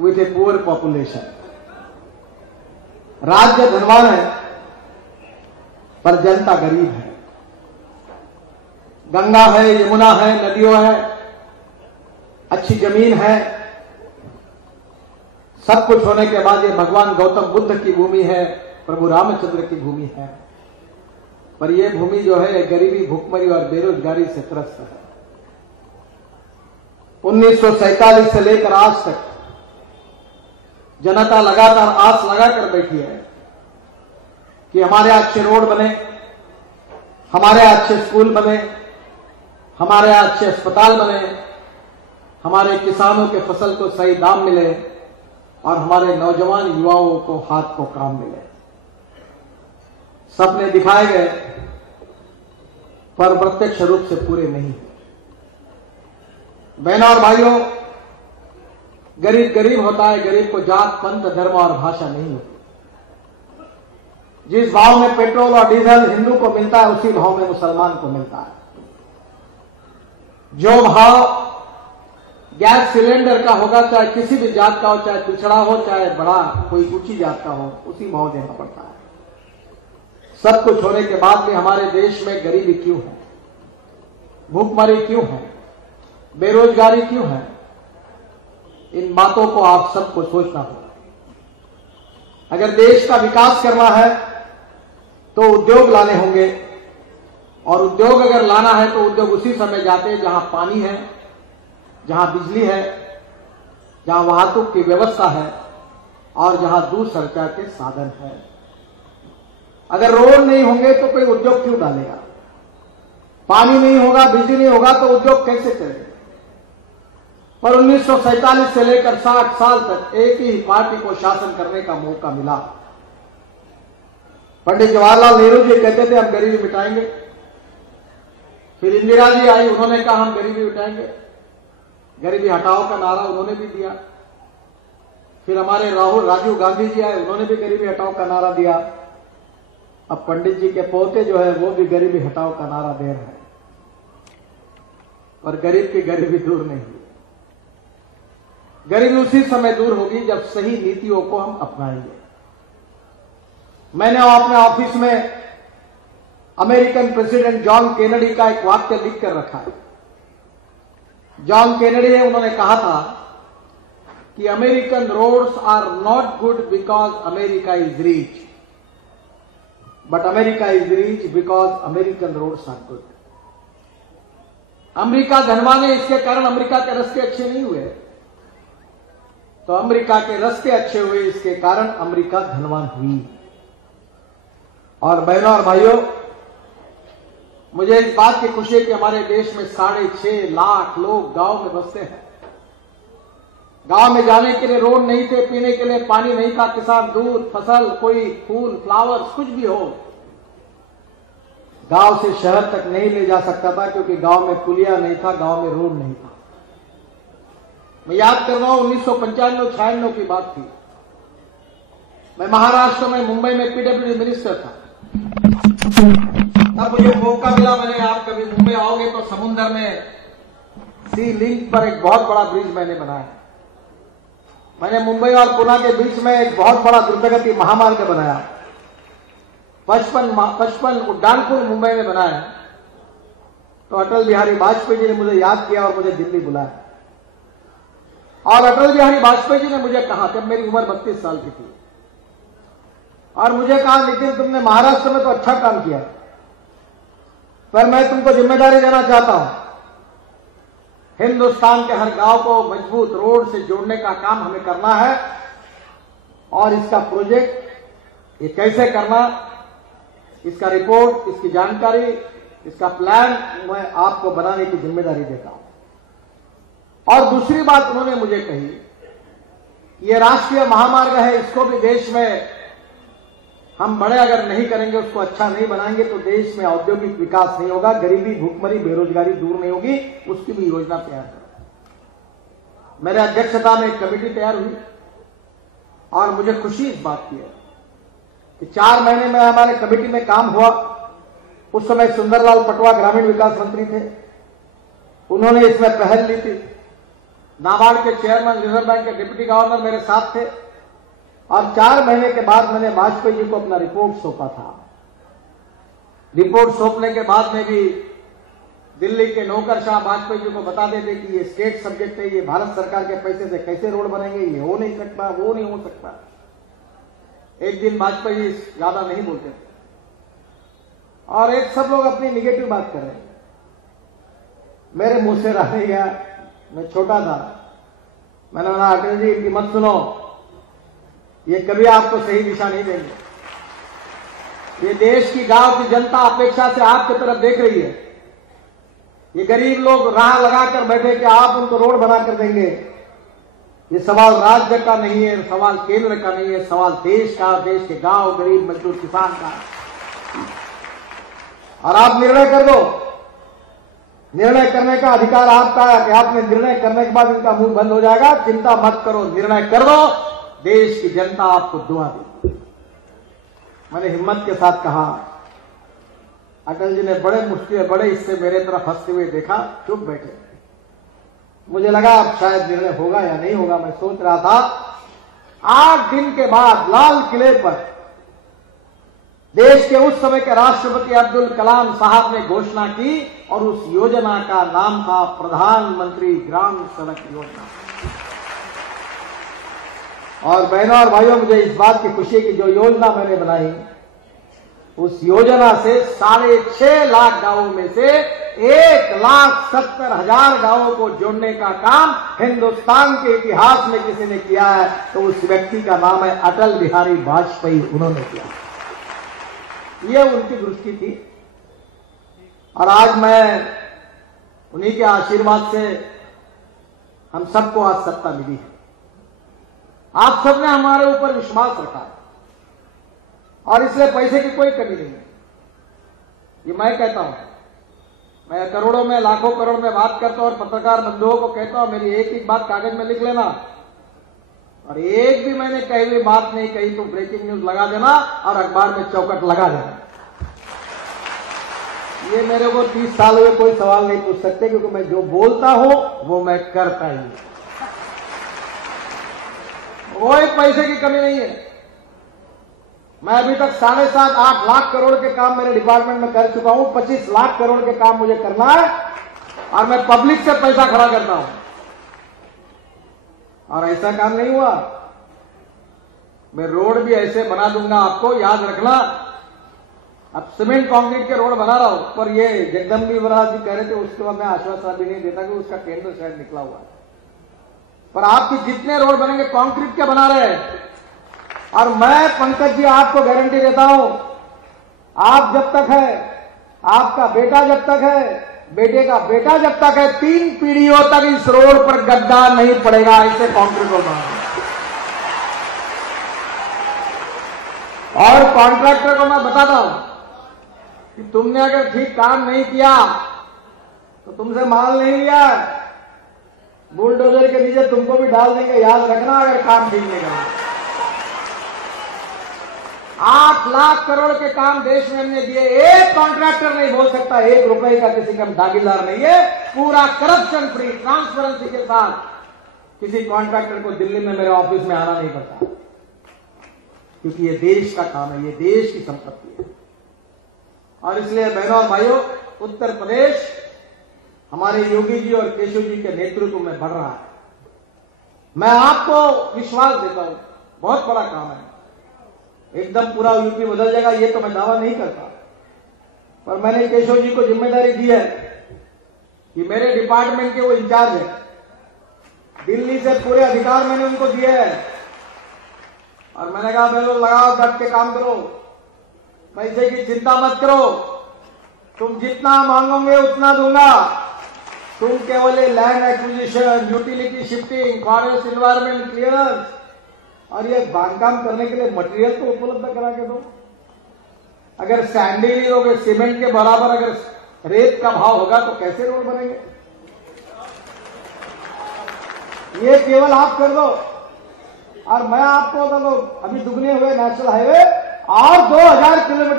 with a poor population. राज्य धनवान है पर जनता गरीब है। गंगा है, यमुना है, नदियों है, अच्छी जमीन है, सब कुछ होने के बाद ये भगवान गौतम बुद्ध की भूमि है, प्रभु रामचंद्र की भूमि है, पर यह भूमि जो है गरीबी, भूखमरी और बेरोजगारी से त्रस्त है। 1947 से लेकर आज तक जनता लगातार आस लगाकर बैठी है कि हमारे अच्छे रोड बने, हमारे अच्छे स्कूल बने, हमारे अच्छे अस्पताल बने, हमारे किसानों के फसल को सही दाम मिले और हमारे नौजवान युवाओं को हाथ को काम मिले। सपने दिखाए गए पर प्रत्यक्ष रूप से पूरे नहीं। बहनों और भाइयों, गरीब गरीब होता है, गरीब को जात, पंथ, धर्म और भाषा नहीं होती। जिस भाव में पेट्रोल और डीजल हिंदू को मिलता है उसी भाव में मुसलमान को मिलता है। जो भाव गैस सिलेंडर का होगा, चाहे किसी भी जात का हो, चाहे पिछड़ा हो, चाहे बड़ा कोई ऊंची जात का हो, उसी भाव देना पड़ता है। सब कुछ होने के बाद भी हमारे देश में गरीबी क्यों है, भूखमरी क्यों है, बेरोजगारी क्यों है? इन बातों को आप सबको सोचना होगा। अगर देश का विकास करना है तो उद्योग लाने होंगे, और उद्योग अगर लाना है तो उद्योग उसी समय जाते हैं जहां पानी है, जहां बिजली है, जहां वाहतुक की व्यवस्था है और जहां दूर संचार के साधन है। अगर रोड नहीं होंगे तो कोई उद्योग क्यों डालेगा? पानी नहीं होगा, बिजली नहीं होगा तो उद्योग कैसे चलेगा? पर 1947 से लेकर 60 साल तक एक ही पार्टी को शासन करने का मौका मिला। पंडित जवाहरलाल नेहरू जी कहते थे हम गरीबी मिटाएंगे, फिर इंदिरा जी आई, उन्होंने कहा हम गरीबी मिटाएंगे, गरीबी हटाओ का नारा उन्होंने भी दिया। फिर हमारे राजीव गांधी जी आए, उन्होंने भी गरीबी हटाओ का नारा दिया। अब पंडित जी के पोते जो है वो भी गरीबी हटाओ का नारा दे रहे हैं, पर गरीब की गरीबी दूर नहीं हुई। गरीबी उसी समय दूर होगी जब सही नीतियों को हम अपनाएंगे। मैंने अपने ऑफिस में अमेरिकन प्रेसिडेंट जॉन केनेडी का एक वाक्य लिख कर रखा है। जॉन केनेडी ने उन्होंने कहा था कि American roads are not good because America is rich, but America is rich because American roads are good. America धनवान है, इसके कारण अमेरिका के रास्ते अच्छे नहीं हुए, तो अमेरिका के रास्ते अच्छे हुए, इसके कारण अमेरिका धनवान हुई। और बहनों और भाइयों, मुझे इस बात की खुशी है कि हमारे देश में 6.5 लाख लोग गांव में बसते हैं। गांव में जाने के लिए रोड नहीं थे, पीने के लिए पानी नहीं था, किसान दूध, फसल, कोई फूल, फ्लावर्स, कुछ भी हो गांव से शहर तक नहीं ले जा सकता था, क्योंकि गांव में पुलिया नहीं था, गांव में रोड नहीं था। मैं याद कर रहा हूं 1995-96 की बात थी। मैं महाराष्ट्र में, मुंबई में पीडब्ल्यूडी मिनिस्टर था। तब मुझे मौका मिला, मैंने, आप कभी मुंबई आओगे तो समुद्र में सी लिंक पर एक बहुत बड़ा ब्रिज मैंने बनाया। मैंने मुंबई और पुणे के बीच में एक बहुत बड़ा द्रुतगति महामार्ग बनाया। 55 उड्डानपुर मुंबई में बनाया। तो अटल बिहारी वाजपेयी जी ने मुझे याद किया और मुझे दिल्ली बुलाया। और अटल बिहारी वाजपेयी जी ने मुझे कहा, जब मेरी उम्र 32 साल की थी, और मुझे कहा नितिन तुमने महाराष्ट्र में तो अच्छा काम किया, पर मैं तुमको जिम्मेदारी देना चाहता हूं। हिंदुस्तान के हर गांव को मजबूत रोड से जोड़ने का काम हमें करना है, और इसका प्रोजेक्ट ये कैसे करना, इसका रिपोर्ट, इसकी जानकारी, इसका प्लान मैं आपको बनाने की जिम्मेदारी देता हूं। और दूसरी बात उन्होंने मुझे कही, ये राष्ट्रीय महामार्ग है, इसको भी देश में हम बड़े अगर नहीं करेंगे, उसको अच्छा नहीं बनाएंगे, तो देश में औद्योगिक विकास नहीं होगा, गरीबी, भूखमरी, बेरोजगारी दूर नहीं होगी। उसकी भी योजना तैयार करें। मेरे अध्यक्षता में एक कमेटी तैयार हुई, और मुझे खुशी इस बात की है कि 4 महीने में हमारे कमेटी में काम हुआ। उस समय सुंदरलाल पटवा ग्रामीण विकास मंत्री थे, उन्होंने इसमें पहल ली थी। नाबार्ड के चेयरमैन, रिजर्व बैंक के डिप्टी गवर्नर मेरे साथ थे और 4 महीने के बाद मैंने वाजपेयी जी को अपना रिपोर्ट सौंपा था। रिपोर्ट सौंपने के बाद में भी दिल्ली के नौकरशाह वाजपेयी जी को बता देते कि ये स्टेट सब्जेक्ट है, ये भारत सरकार के पैसे से कैसे रोड बनेंगे, ये हो नहीं सकता, वो नहीं हो सकता। एक दिन वाजपेयी जी ज्यादा नहीं बोलते थे और एक सब लोग अपनी निगेटिव बात कर रहे हैं। मेरे मुंह से रह नहीं गया, मैं छोटा था, मैंने कहा अटल जी इनकी मत सुनो, ये कभी आपको सही दिशा नहीं देंगे। ये देश की गांव की जनता अपेक्षा से आपकी तरफ देख रही है। ये गरीब लोग राह लगाकर बैठे कि आप उनको रोड बना कर देंगे। ये सवाल राज्य का नहीं है, सवाल केंद्र का नहीं है, सवाल देश का, देश के गांव, गरीब, मजदूर, किसान का। और आप निर्णय कर दो, निर्णय करने का अधिकार आपका है कि आपने निर्णय करने के बाद इनका मुंह बंद हो जाएगा। चिंता मत करो, निर्णय कर दो, देश की जनता आपको दुआ देगी। मैंने हिम्मत के साथ कहा। अटल जी ने बड़े मुश्किल, बड़े इससे मेरे तरफ हंसते हुए देखा, चुप बैठे। मुझे लगा अब शायद निर्णय होगा या नहीं होगा। मैं सोच रहा था 8 दिन के बाद लाल किले पर देश के उस समय के राष्ट्रपति अब्दुल कलाम साहब ने घोषणा की और उस योजना का नाम था प्रधानमंत्री ग्राम सड़क योजना। और बहनों और भाइयों, मुझे इस बात की खुशी है कि जो योजना मैंने बनाई, उस योजना से 6.5 लाख गांवों में से 1,70,000 गांवों को जोड़ने का काम हिंदुस्तान के इतिहास में किसी ने किया है तो उस व्यक्ति का नाम है अटल बिहारी वाजपेयी। उन्होंने किया, ये उनकी दृष्टि थी। और आज मैं उन्हीं के आशीर्वाद से हम सबको आज सत्ता मिली है। आप सबने हमारे ऊपर विश्वास रखा है और इसलिए पैसे की कोई कमी नहीं है। ये मैं कहता हूं, मैं करोड़ों में, लाखों करोड़ में बात करता हूं और पत्रकार बंधुओं को कहता हूं मेरी एक एक बात कागज में लिख लेना, और एक भी मैंने कही हुई बात नहीं कही तो ब्रेकिंग न्यूज लगा देना और अखबार में चौकट लगा देना। ये मेरे को 30 साल हुए कोई सवाल नहीं पूछ सकते, क्योंकि मैं जो बोलता हूं वो मैं करता ही हूं। कोई पैसे की कमी नहीं है। मैं अभी तक 7.5-8 लाख करोड़ के काम मेरे डिपार्टमेंट में कर चुका हूं। 25 लाख करोड़ के काम मुझे करना है और मैं पब्लिक से पैसा खड़ा करता हूं। और ऐसा काम नहीं हुआ, मैं रोड भी ऐसे बना दूंगा, आपको याद रखना। अब सीमेंट कंक्रीट के रोड बना रहा हूं, पर ये जगदम्बी महाराज जी कह रहे थे, उसके बाद मैं आश्वासन भी नहीं देता कि उसका टेंडर शायद निकला हुआ है। पर आपकी जितने रोड बनेंगे कंक्रीट के बना रहे हैं। और मैं पंकज जी आपको गारंटी देता हूं, आप जब तक है, आपका बेटा जब तक है, बेटे का बेटा जब तक है, 3 पीढ़ियों तक इस रोड पर गड्ढा नहीं पड़ेगा। ऐसे कंक्रीट रोड बना। और कॉन्ट्रैक्टर को मैं बताता हूं कि तुमने अगर ठीक काम नहीं किया तो तुमसे माल नहीं लिया, बुलडोजर के नीचे तुमको भी डाल देंगे, याद रखना, अगर काम ठीक नहीं करना। 8 लाख करोड़ के काम देश में हमने दिए। एक कॉन्ट्रैक्टर नहीं बोल सकता 1 रुपए का किसी का दागीदार नहीं है। पूरा करप्शन फ्री, ट्रांसपेरेंसी के साथ किसी कॉन्ट्रैक्टर को दिल्ली में मेरे ऑफिस में आना नहीं पड़ता, क्योंकि ये देश का काम है, ये देश की संपत्ति है। और इसलिए बहनों और भाइयों, उत्तर प्रदेश हमारे योगी जी और केशव जी के नेतृत्व में बढ़ रहा है। मैं आपको विश्वास देता हूं, बहुत बड़ा काम है, एकदम पूरा यूपी बदल जाएगा ये तो मैं दावा नहीं करता। पर मैंने केशव जी को जिम्मेदारी दी है कि मेरे डिपार्टमेंट के वो इंचार्ज है, दिल्ली से पूरे अधिकार मैंने उनको दिए हैं। और मैंने कहा भाई लोग लगाओ, डट के काम करो, पैसे की चिंता मत करो, तुम जितना मांगोगे उतना दूंगा। तुम केवल land acquisition, utility shifting, forest environment clearance और ये बांधकाम करने के लिए मटेरियल तो उपलब्ध करा के दो। अगर सैंडी नहीं होगे, सीमेंट के बराबर अगर रेत का भाव होगा तो कैसे रोड बनेंगे? ये केवल आप कर दो। और मैं आपको बता दो, अभी दुगने हुए नेशनल हाईवे और 2000 किलोमीटर